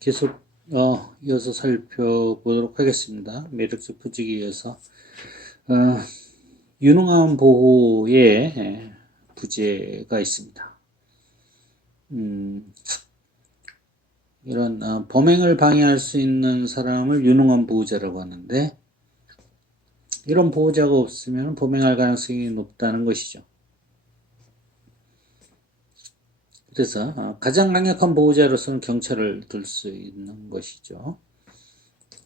계속 이어서 살펴보도록 하겠습니다. 매력적 부지기 이어서 어, 유능한 보호의 부재가 있습니다. 이런 범행을 방해할 수 있는 사람을 유능한 보호자라고 하는데, 이런 보호자가 없으면 범행할 가능성이 높다는 것이죠. 그래서 가장 강력한 보호자로서는 경찰을 들 수 있는 것이죠.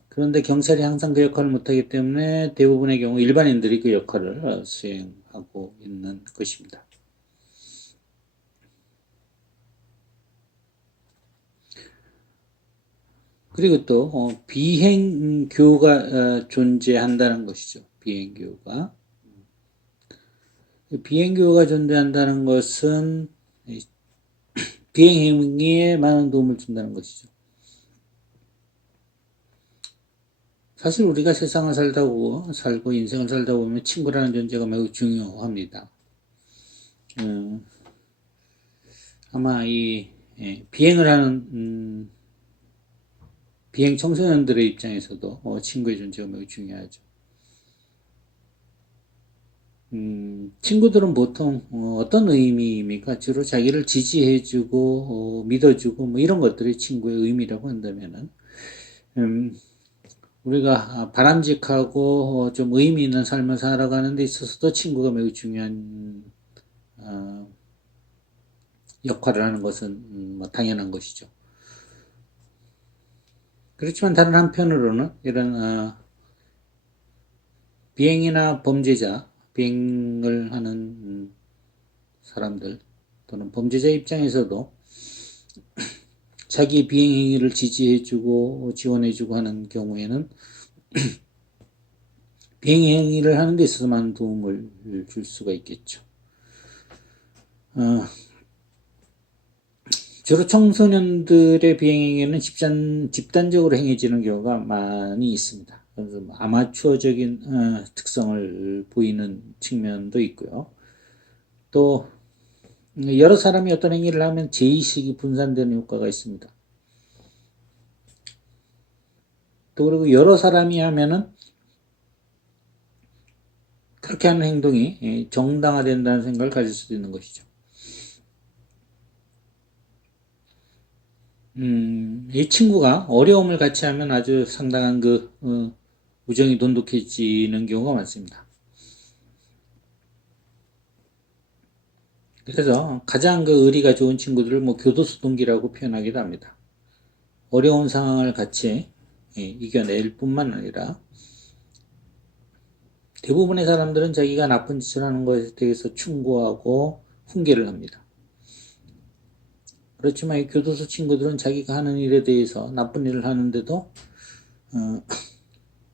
그런데 경찰이 항상 그 역할을 못하기 때문에 대부분의 경우 일반인들이 그 역할을 수행하고 있는 것입니다. 그리고 또 비행교가 존재한다는 것이죠. 비행교가. 비행교가 존재한다는 것은 비행행위에 많은 도움을 준다는 것이죠. 사실 우리가 세상을 살고 인생을 살다 보면 친구라는 존재가 매우 중요합니다. 아마 비행을 하는 비행 청소년들의 입장에서도 친구의 존재가 매우 중요하죠. 친구들은 보통 어떤 의미입니까? 주로 자기를 지지해주고 믿어주고 뭐 이런 것들이 친구의 의미라고 한다면은 우리가 바람직하고 좀 의미 있는 삶을 살아가는 데 있어서도 친구가 매우 중요한 역할을 하는 것은 뭐 당연한 것이죠. 그렇지만 다른 한편으로는 이런 비행이나 범죄자, 비행을 하는 사람들 또는 범죄자 입장에서도 자기 비행 행위를 지지해주고 지원해주고 하는 경우에는 비행 행위를 하는 데 있어서 많은 도움을 줄 수가 있겠죠. 주로 청소년들의 비행 행위는 집단적으로 행해지는 경우가 많이 있습니다. 그래서 아마추어적인 특성을 보이는 측면도 있고요. 또 여러 사람이 어떤 행위를 하면 제의식이 분산되는 효과가 있습니다. 또 그리고 여러 사람이 하면은 그렇게 하는 행동이 정당화된다는 생각을 가질 수도 있는 것이죠. 이 친구가 어려움을 같이 하면 아주 상당한 우정이 돈독해지는 경우가 많습니다. 그래서 가장 의리가 좋은 친구들을 교도소 동기라고 표현하기도 합니다. 어려운 상황을 같이 이겨낼 뿐만 아니라 대부분의 사람들은 자기가 나쁜 짓을 하는 것에 대해서 충고하고 훈계를 합니다. 그렇지만 이 교도소 친구들은 자기가 하는 일에 대해서 나쁜 일을 하는데도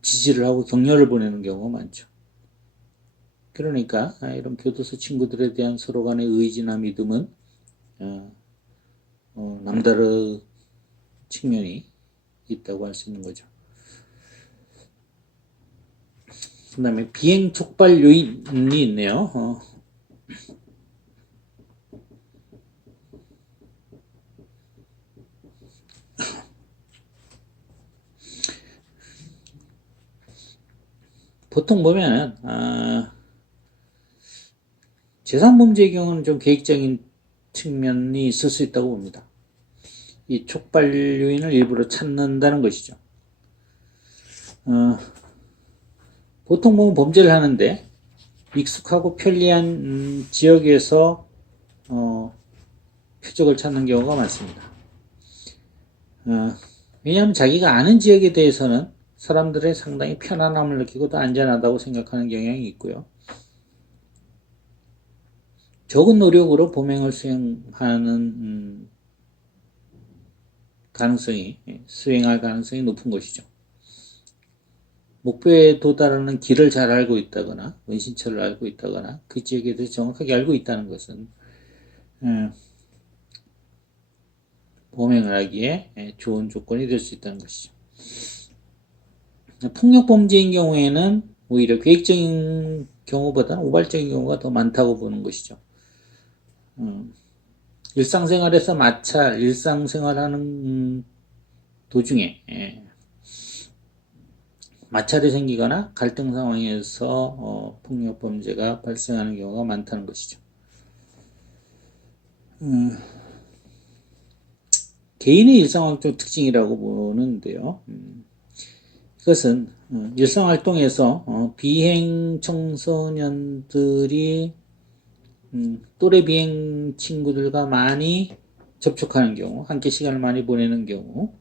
지지를 하고 격려를 보내는 경우가 많죠. 그러니까 이런 교도소 친구들에 대한 서로 간의 의지나 믿음은 남다른 측면이 있다고 할 수 있는 거죠. 그 다음에 비행 촉발 요인이 있네요. 보통 보면 재산범죄의 경우는 좀 계획적인 측면이 있을 수 있다고 봅니다. 이 촉발 요인을 일부러 찾는다는 것이죠. 보통 보면 범죄를 하는데 익숙하고 편리한 지역에서 표적을 찾는 경우가 많습니다. 왜냐하면 자기가 아는 지역에 대해서는 사람들의 상당히 편안함을 느끼고 더 안전하다고 생각하는 경향이 있고요. 적은 노력으로 범행을 수행할 가능성이 높은 것이죠. 목표에 도달하는 길을 잘 알고 있다거나 은신처를 알고 있다거나 그 지역에 대해서 정확하게 알고 있다는 것은 범행을 하기에 좋은 조건이 될 수 있다는 것이죠. 폭력범죄인 경우에는 오히려 계획적인 경우보다는 우발적인 경우가 더 많다고 보는 것이죠. 일상생활에서 마찰, 일상생활하는 도중에 마찰이 생기거나 갈등 상황에서 폭력 범죄가 발생하는 경우가 많다는 것이죠. 개인의 일상활동 특징이라고 보는데요. 이것은 일상활동에서 비행 청소년들이 또래 비행 친구들과 많이 접촉하는 경우, 함께 시간을 많이 보내는 경우,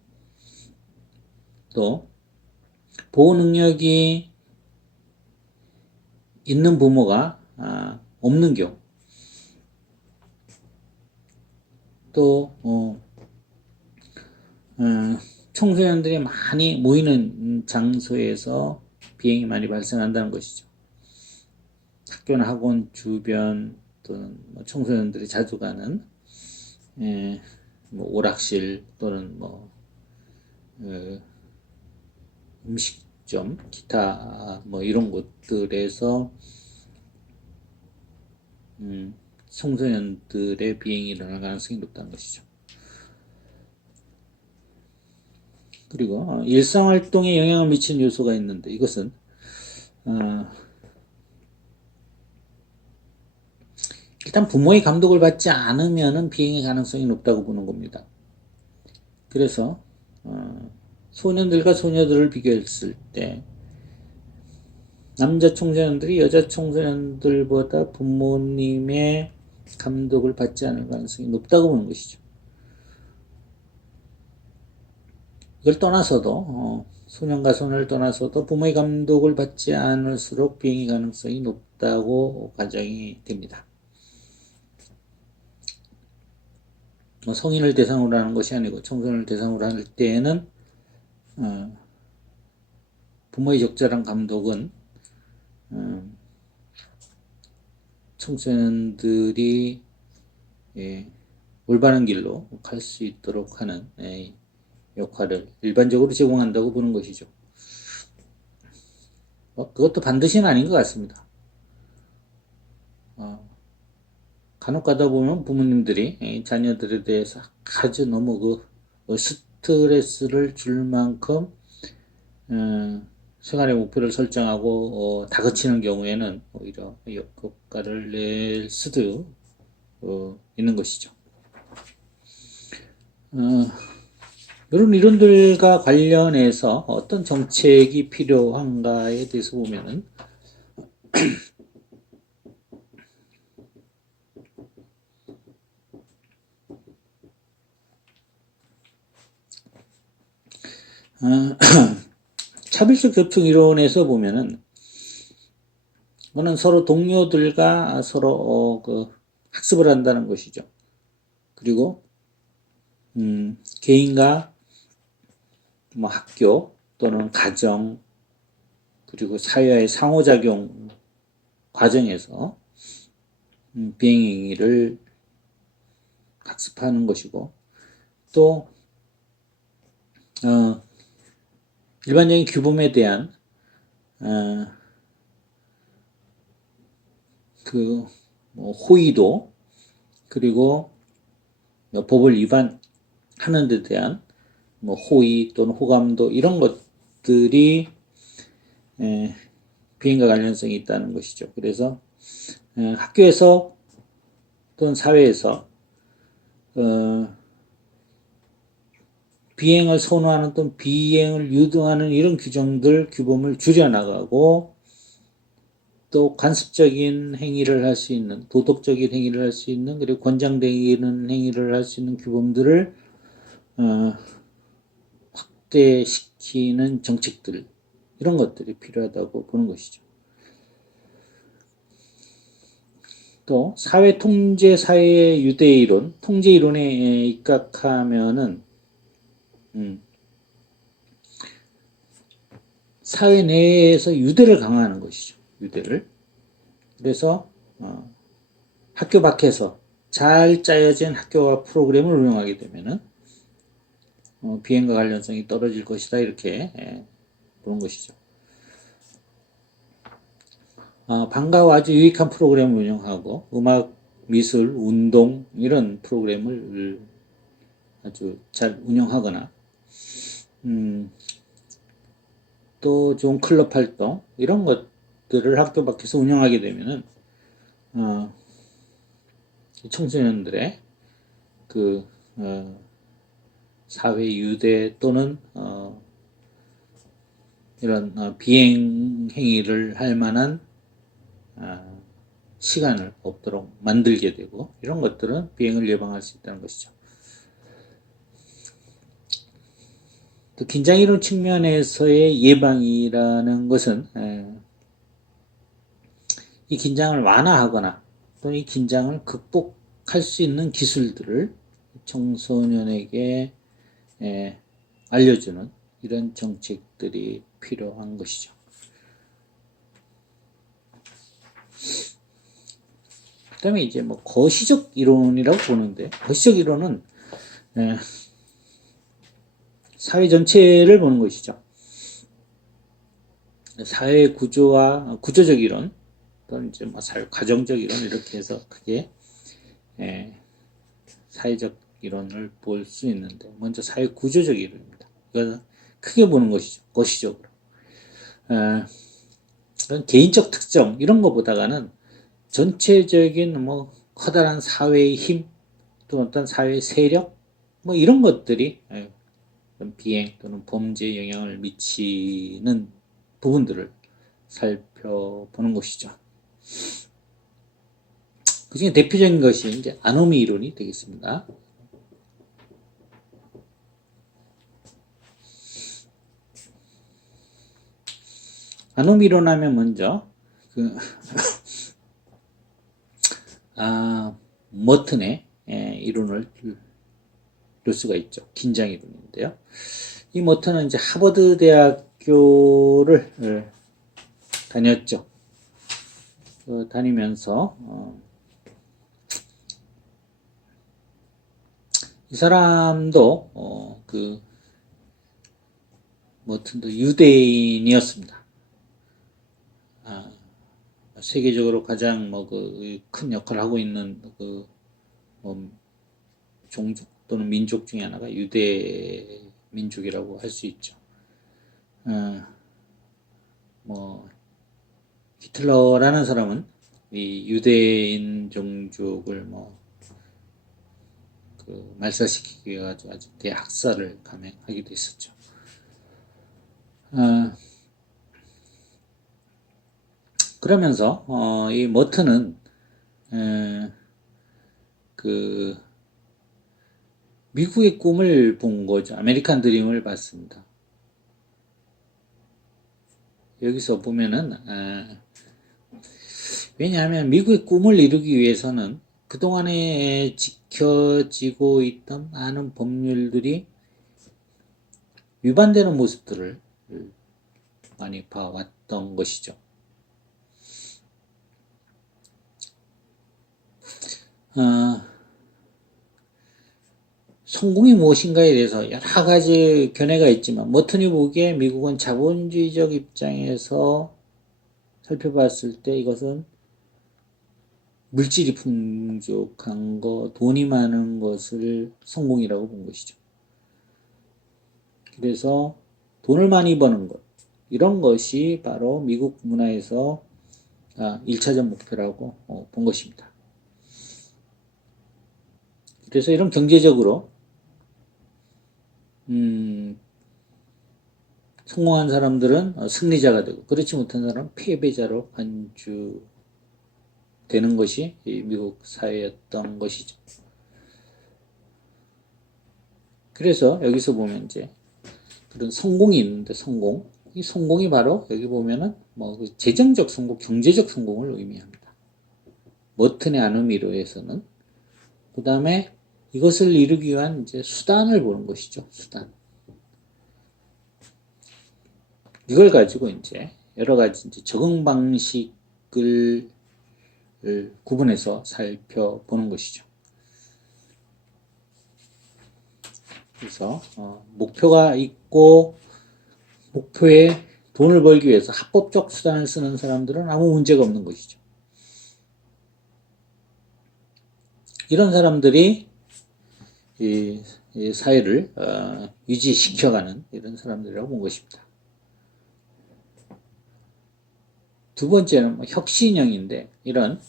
또 보호 능력이 있는 부모가 없는 경우, 또 청소년들이 많이 모이는 장소에서 비행이 많이 발생한다는 것이죠. 학교나 학원 주변 또는 청소년들이 자주 가는 오락실 또는 음식점, 기타 이런 곳들에서 청소년들의 비행이 일어날 가능성이 높다는 것이죠. 그리고 일상활동에 영향을 미치는 요소가 있는데 이것은 일단 부모의 감독을 받지 않으면 비행의 가능성이 높다고 보는 겁니다. 그래서 소년들과 소녀들을 비교했을 때 남자 청소년들이 여자 청소년들보다 부모님의 감독을 받지 않을 가능성이 높다고 보는 것이죠. 이걸 떠나서도 소년과 소녀를 떠나서도 부모의 감독을 받지 않을수록 비행의 가능성이 높다고 가정이 됩니다. 성인을 대상으로 하는 것이 아니고 청소년을 대상으로 할 때에는 부모의 적절한 감독은 청소년들이 올바른 길로 갈 수 있도록 하는 역할을 일반적으로 제공한다고 보는 것이죠. 그것도 반드시는 아닌 것 같습니다. 간혹 가다 보면 부모님들이 자녀들에 대해서 아주 너무 스트레스를 줄 만큼 생활의 목표를 설정하고 다그치는 경우에는 오히려 역효과를 낼 수도 있는 것이죠. 이런 이론들과 관련해서 어떤 정책이 필요한가에 대해서 보면은 차별적 교통 이론에서 보면은 이거는 서로 동료들과 서로 학습을 한다는 것이죠. 그리고 개인과 학교 또는 가정 그리고 사회의 상호작용 과정에서 비행행위를 학습하는 것이고 또 일반적인 규범에 대한 호의도 그리고 법을 위반하는 데 대한 호의 또는 호감도 이런 것들이 비행과 관련성이 있다는 것이죠. 그래서 학교에서 또는 사회에서 비행을 선호하는 또는 비행을 유도하는 이런 규범을 줄여나가고 또 관습적인 행위를 할 수 있는 도덕적인 행위를 할 수 있는 그리고 권장되는 행위를 할 수 있는 규범들을 확대시키는 정책들 이런 것들이 필요하다고 보는 것이죠. 또 사회 통제 사회의 유대 이론 통제 이론에 입각하면은 사회 내에서 유대를 강화하는 것이죠. 유대를. 그래서 학교 밖에서 잘 짜여진 학교와 프로그램을 운영하게 되면은 비행과 관련성이 떨어질 것이다 이렇게 보는 것이죠. 방과후 아주 유익한 프로그램을 운영하고 음악, 미술, 운동 이런 프로그램을 아주 잘 운영하거나 또 좋은 클럽 활동 이런 것들을 학교 밖에서 운영하게 되면은 청소년들의 그 사회 유대 또는 이런 비행 행위를 할 만한 시간을 없도록 만들게 되고 이런 것들은 비행을 예방할 수 있다는 것이죠. 또 긴장 이론 측면에서의 예방이라는 것은 이 긴장을 완화하거나 또는 이 긴장을 극복할 수 있는 기술들을 청소년에게 알려주는 이런 정책들이 필요한 것이죠. 그 다음에 이제 뭐 거시적 이론이라고 보는데, 거시적 이론은 사회 전체를 보는 것이죠. 사회 구조와 구조적 이론, 또는 이제 뭐 사회 과정적 이론 이렇게 해서 크게 사회적 이론을 볼 수 있는데, 먼저 사회 구조적 이론입니다. 이거는 크게 보는 것이죠. 거시적으로. 개인적 특정 이런 것보다는 전체적인 뭐 커다란 사회의 힘, 또 어떤 사회 세력, 뭐 이런 것들이 비행 또는 범죄에 영향을 미치는 부분들을 살펴보는 것이죠. 그 중에 대표적인 것이 이제 아노미 이론이 되겠습니다. 아노미 이론 하면 먼저 머튼의 이론을 볼 수가 있죠. 긴장 이론인데요. 이 머튼은 이제 하버드 대학교를 다녔죠. 다니면서 이 사람도 머튼도 유대인이었습니다. 세계적으로 가장 큰 역할을 하고 있는 종족 또는 민족 중에 하나가 유대 민족이라고 할 수 있죠. 히틀러라는 사람은 이 유대인 종족을 말살시키기 위해 아주 대학살을 감행하기도 했었죠. 그러면서 이 머튼은 미국의 꿈을 본 거죠. 아메리칸 드림을 봤습니다. 여기서 보면은 왜냐하면 미국의 꿈을 이루기 위해서는 그동안에 지켜지고 있던 많은 법률들이 위반되는 모습들을 많이 봐왔던 것이죠. 성공이 무엇인가에 대해서 여러 가지 견해가 있지만 머튼이 보기에 미국은 자본주의적 입장에서 살펴봤을 때 이것은 물질이 풍족한 거, 돈이 많은 것을 성공이라고 본 것이죠. 그래서 돈을 많이 버는 것, 이런 것이 바로 미국 문화에서 1차적 목표라고 본 것입니다. 그래서 이런 경제적으로 성공한 사람들은 승리자가 되고 그렇지 못한 사람은 패배자로 간주되는 것이 미국 사회였던 것이죠. 그래서 여기서 보면 이제 그런 성공이 있는데 이 성공이 바로 여기 보면은 재정적 성공, 경제적 성공을 의미합니다. 머튼의 아노미로에서는 그 다음에 이것을 이루기 위한 이제 수단을 보는 것이죠. 수단. 이걸 가지고 이제 여러 가지 이제 적응 방식을 구분해서 살펴보는 것이죠. 그래서 목표가 있고 목표에 돈을 벌기 위해서 합법적 수단을 쓰는 사람들은 아무 문제가 없는 것이죠. 이런 사람들이 사회를 유지시켜가는 이런 사람들이라고 본 것입니다. 두 번째는 혁신형인데, 이런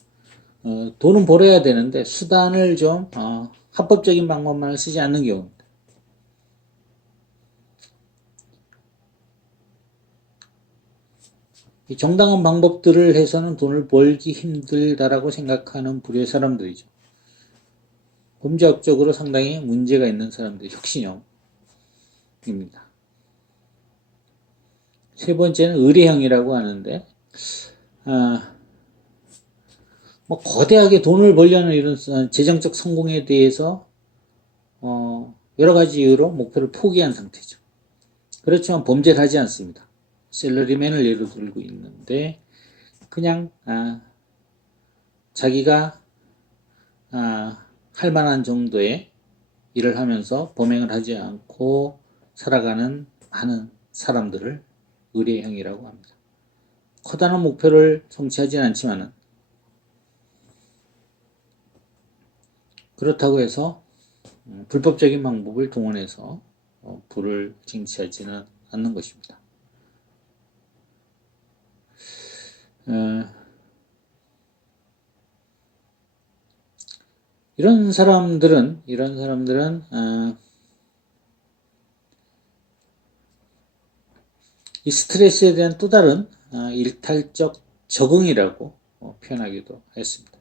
돈은 벌어야 되는데 수단을 좀 합법적인 방법만을 쓰지 않는 경우입니다. 정당한 방법들을 해서는 돈을 벌기 힘들다라고 생각하는 부류의 사람들이죠. 범죄학적으로 상당히 문제가 있는 사람들, 혁신형입니다. 세 번째는 의례형이라고 하는데, 거대하게 돈을 벌려는 이런 재정적 성공에 대해서 여러 가지 이유로 목표를 포기한 상태죠. 그렇지만 범죄를 하지 않습니다. 셀러리맨을 예로 들고 있는데 그냥 자기가 할 만한 정도의 일을 하면서 범행을 하지 않고 살아가는 많은 사람들을 의례형이라고 합니다. 커다란 목표를 성취하진 않지만은 그렇다고 해서 불법적인 방법을 동원해서 부를 쟁취하지는 않는 것입니다. 이런 사람들은 이 스트레스에 대한 또 다른 일탈적 적응이라고 표현하기도 했습니다.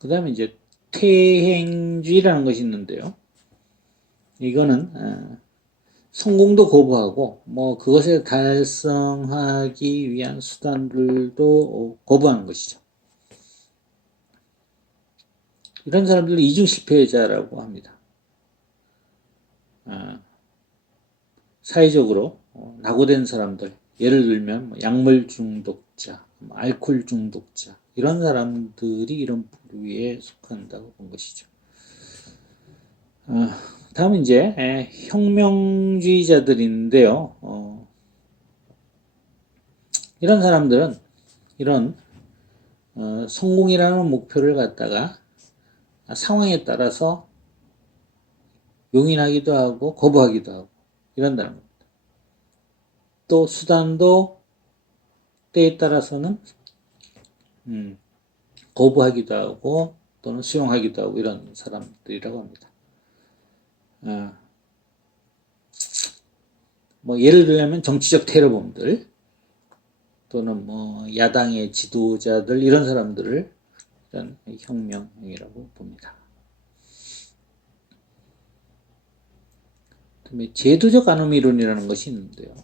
그 다음에 이제 퇴행주의라는 것이 있는데요. 이거는 성공도 거부하고 그것을 달성하기 위한 수단들도 거부하는 것이죠. 이런 사람들을 이중 실패자라고 합니다. 사회적으로 낙오된 사람들, 예를 들면 약물 중독자, 알코올 중독자, 이런 사람들이 이런 부류에 속한다고 본 것이죠. 다음은 이제 혁명주의자들인데요. 이런 사람들은 이런 성공이라는 목표를 갖다가 상황에 따라서 용인하기도 하고 거부하기도 하고 이런다는 겁니다. 또 수단도 때에 따라서는 거부하기도 하고 또는 수용하기도 하고 이런 사람들이라고 합니다. 예를 들면 정치적 테러범들 또는 야당의 지도자들 이런 사람들을 이런 혁명이라고 봅니다. 그다음에 제도적 아노미 이론이라는 것이 있는데요.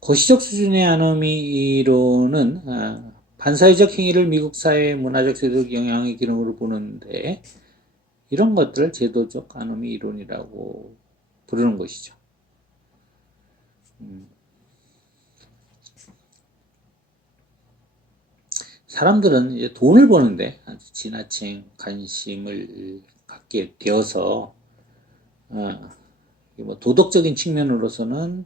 거시적 수준의 아노미 이론은 반사회적 행위를 미국 사회의 문화적 제도적 영향의 기능으로 보는데 이런 것들을 제도적 아노미 이론이라고 부르는 것이죠. 사람들은 이제 돈을 버는데 아주 지나친 관심을 갖게 되어서 도덕적인 측면으로서는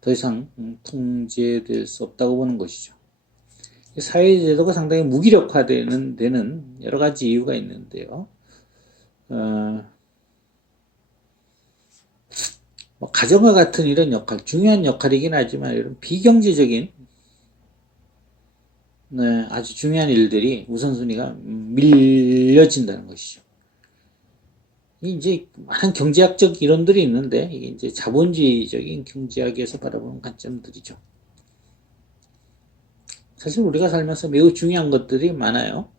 더 이상 통제될 수 없다고 보는 것이죠. 사회제도가 상당히 무기력화되는 데는 여러 가지 이유가 있는데요. 가정과 같은 이런 역할, 중요한 역할이긴 하지만 이런 비경제적인 아주 중요한 일들이 우선순위가 밀려진다는 것이죠. 이제 많은 경제학적 이론들이 있는데 이게 이제 자본주의적인 경제학에서 바라보는 관점들이죠. 사실 우리가 살면서 매우 중요한 것들이 많아요.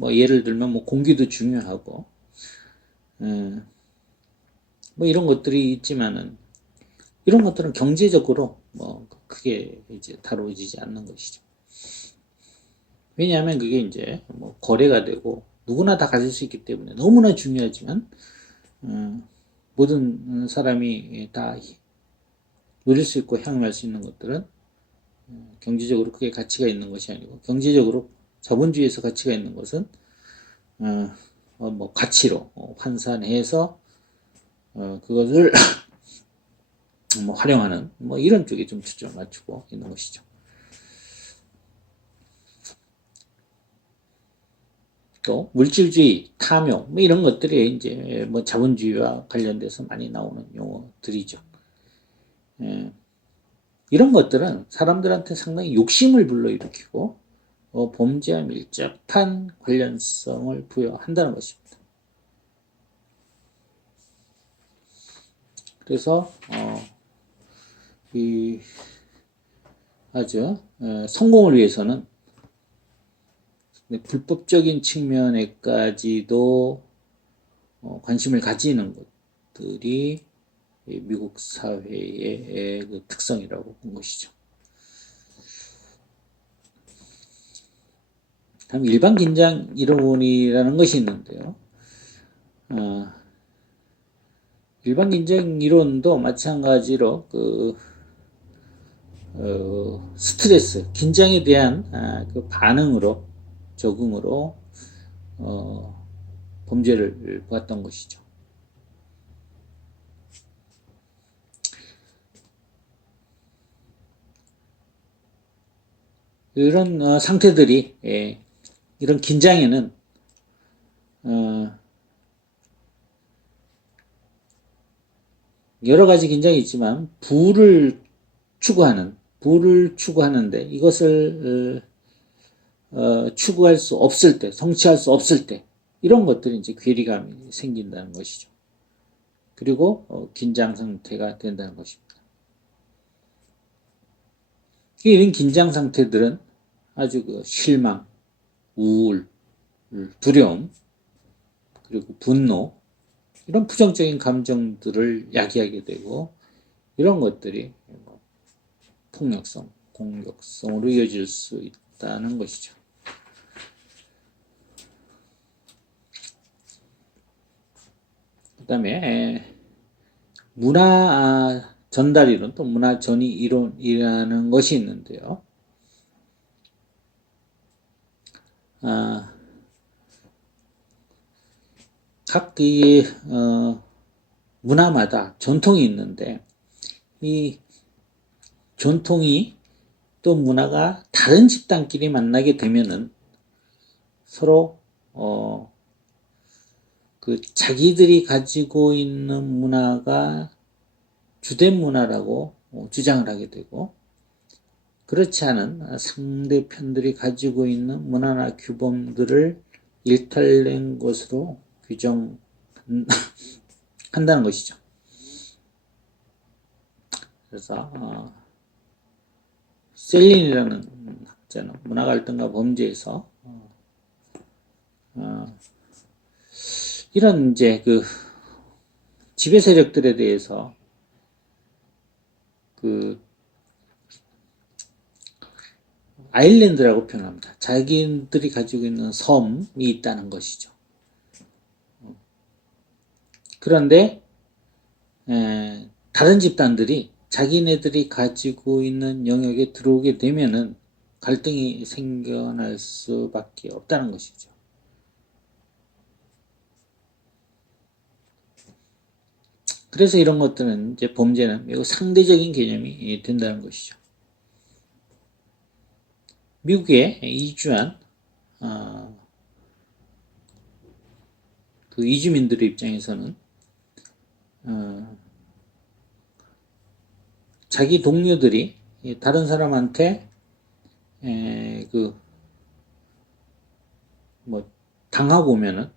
예를 들면 공기도 중요하고 이런 것들이 있지만은 이런 것들은 경제적으로 크게 이제 다뤄지지 않는 것이죠. 왜냐하면 그게 이제 거래가 되고 누구나 다 가질 수 있기 때문에 너무나 중요하지만 모든 사람이 다 누릴 수 있고 향유할 수 있는 것들은 경제적으로 크게 가치가 있는 것이 아니고 경제적으로 자본주의에서 가치가 있는 것은 가치로 환산해서 그것을 활용하는 이런 쪽에 좀 초점을 맞추고 있는 것이죠. 또 물질주의, 탐욕 뭐 이런 것들이 이제 뭐 자본주의와 관련돼서 많이 나오는 용어들이죠. 예, 이런 것들은 사람들한테 상당히 욕심을 불러일으키고 범죄와 밀접한 관련성을 부여한다는 것입니다. 그래서 이 아주 성공을 위해서는 불법적인 측면에까지도 관심을 가지는 것들이 미국 사회의 그 특성이라고 본 것이죠. 다음 일반 긴장 이론이라는 것이 있는데요. 일반 긴장 이론도 마찬가지로 스트레스, 긴장에 대한 그 반응으로 적응으로 범죄를 보았던 것이죠. 이런 상태들이 이런 긴장에는 여러 가지 긴장이 있지만 부를 추구하는데 이것을 추구할 수 없을 때, 성취할 수 없을 때 이런 것들이 이제 괴리감이 생긴다는 것이죠. 그리고 긴장 상태가 된다는 것입니다. 이런 긴장 상태들은 아주 실망, 우울, 두려움, 그리고 분노 이런 부정적인 감정들을 야기하게 되고 이런 것들이 폭력성, 공격성으로 이어질 수 있다는 것이죠. 그 다음에 문화 전달 이론 또 문화 전이 이론이라는 것이 있는데요. 각 문화마다 전통이 있는데 이 전통이 또 문화가 다른 집단끼리 만나게 되면은 서로 그 자기들이 가지고 있는 문화가 주된 문화라고 주장을 하게 되고 그렇지 않은 상대편들이 가지고 있는 문화나 규범들을 일탈낸 것으로 규정한다는 것이죠. 그래서 셀린이라는 학자는 문화 갈등과 범죄에서 이런 이제 그 지배 세력들에 대해서 그 아일랜드라고 표현합니다. 자기들이 가지고 있는 섬이 있다는 것이죠. 그런데 다른 집단들이 자기네들이 가지고 있는 영역에 들어오게 되면은 갈등이 생겨날 수밖에 없다는 것이죠. 그래서 이런 것들은 이제 범죄는 매우 상대적인 개념이 된다는 것이죠. 미국에 이주한 그 이주민들의 입장에서는 자기 동료들이 다른 사람한테 당하고 오면은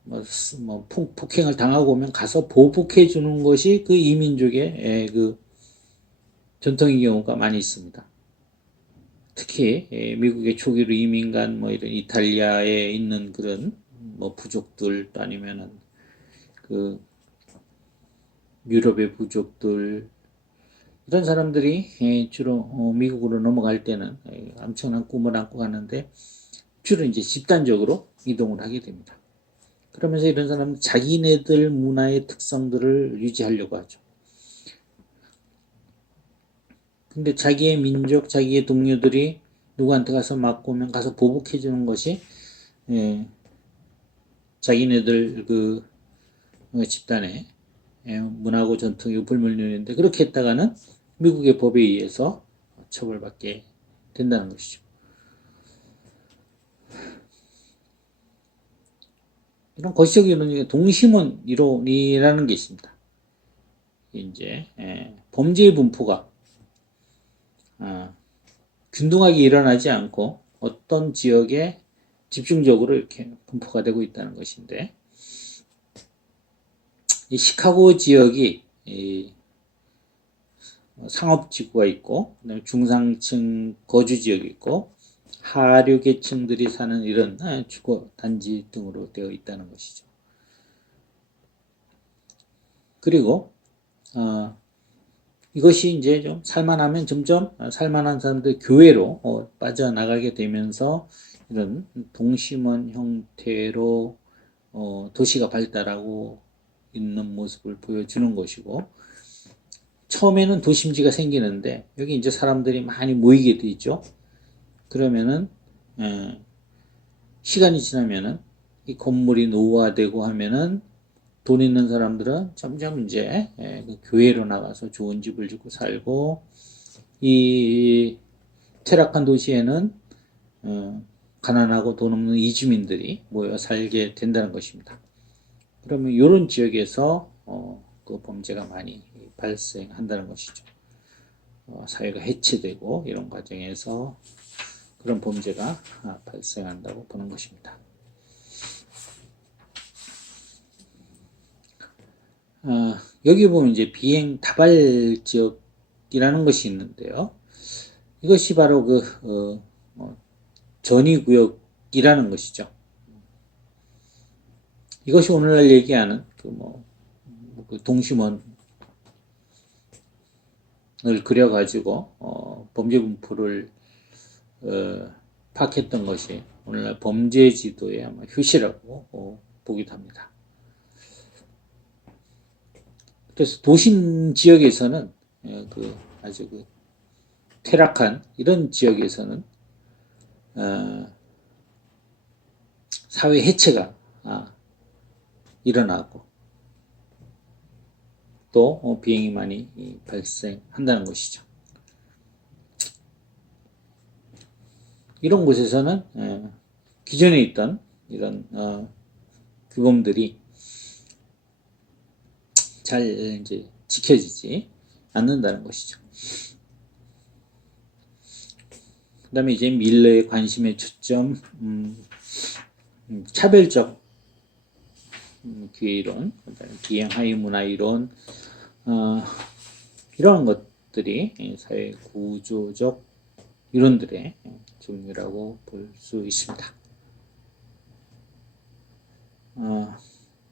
폭행을 당하고 오면 가서 보복해 주는 것이 그 이민족의 그 전통의 경우가 많이 있습니다. 특히 미국의 초기로 이민 간 이런 이탈리아에 있는 그런 부족들 또 아니면은 그 유럽의 부족들 이런 사람들이 주로 미국으로 넘어갈 때는 엄청난 꿈을 안고 가는데 주로 이제 집단적으로 이동을 하게 됩니다. 그러면서 이런 사람은 자기네들 문화의 특성들을 유지하려고 하죠. 근데 자기의 민족, 자기의 동료들이 누구한테 가서 맞고 오면 가서 보복해 주는 것이 자기네들 그 집단의 문화고 전통이 불문율인데 그렇게 했다가는 미국의 법에 의해서 처벌받게 된다는 것이죠. 이런 거시적 이론 중에 동심원 이론이라는 게 있습니다. 이제 범죄의 분포가 균등하게 일어나지 않고 어떤 지역에 집중적으로 이렇게 분포가 되고 있다는 것인데, 이 시카고 지역이 상업지구가 있고, 중상층 거주 지역이 있고, 하류 계층들이 사는 이런 주거 단지 등으로 되어 있다는 것이죠. 그리고 이것이 이제 좀 살만하면 점점 살만한 사람들 교외로 빠져나가게 되면서 이런 동심원 형태로 도시가 발달하고 있는 모습을 보여주는 것이고, 처음에는 도심지가 생기는데 여기 이제 사람들이 많이 모이게 되죠. 그러면은 시간이 지나면은 이 건물이 노후화되고 하면은 돈 있는 사람들은 점점 이제 그 교회로 나가서 좋은 집을 짓고 살고, 이 퇴락한 도시에는 가난하고 돈 없는 이주민들이 모여 살게 된다는 것입니다. 그러면 이런 지역에서 그 범죄가 많이 발생한다는 것이죠. 사회가 해체되고 이런 과정에서 그런 범죄가 발생한다고 보는 것입니다. 여기 보면 이제 비행 다발 지역이라는 것이 있는데요. 이것이 바로 그 전위구역이라는 것이죠. 이것이 오늘날 얘기하는 그 동심원을 그려가지고 범죄 분포를 파악했던 것이 오늘날 범죄 지도의 아마 효시라고 보기도 합니다. 그래서 도심 지역에서는 그 아주 그 퇴락한 이런 지역에서는 사회 해체가 일어나고 또 비행이 많이 발생한다는 것이죠. 이런 곳에서는 기존에 있던 이런 규범들이 잘 이제 지켜지지 않는다는 것이죠. 그 다음에 이제 밀러의 관심의 초점, 차별적 기회 이론, 비행 하위 문화 이론, 이러한 것들이 사회 구조적 이론들의 종류라고 볼 수 있습니다.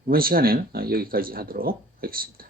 이번 시간에는 여기까지 하도록 하겠습니다.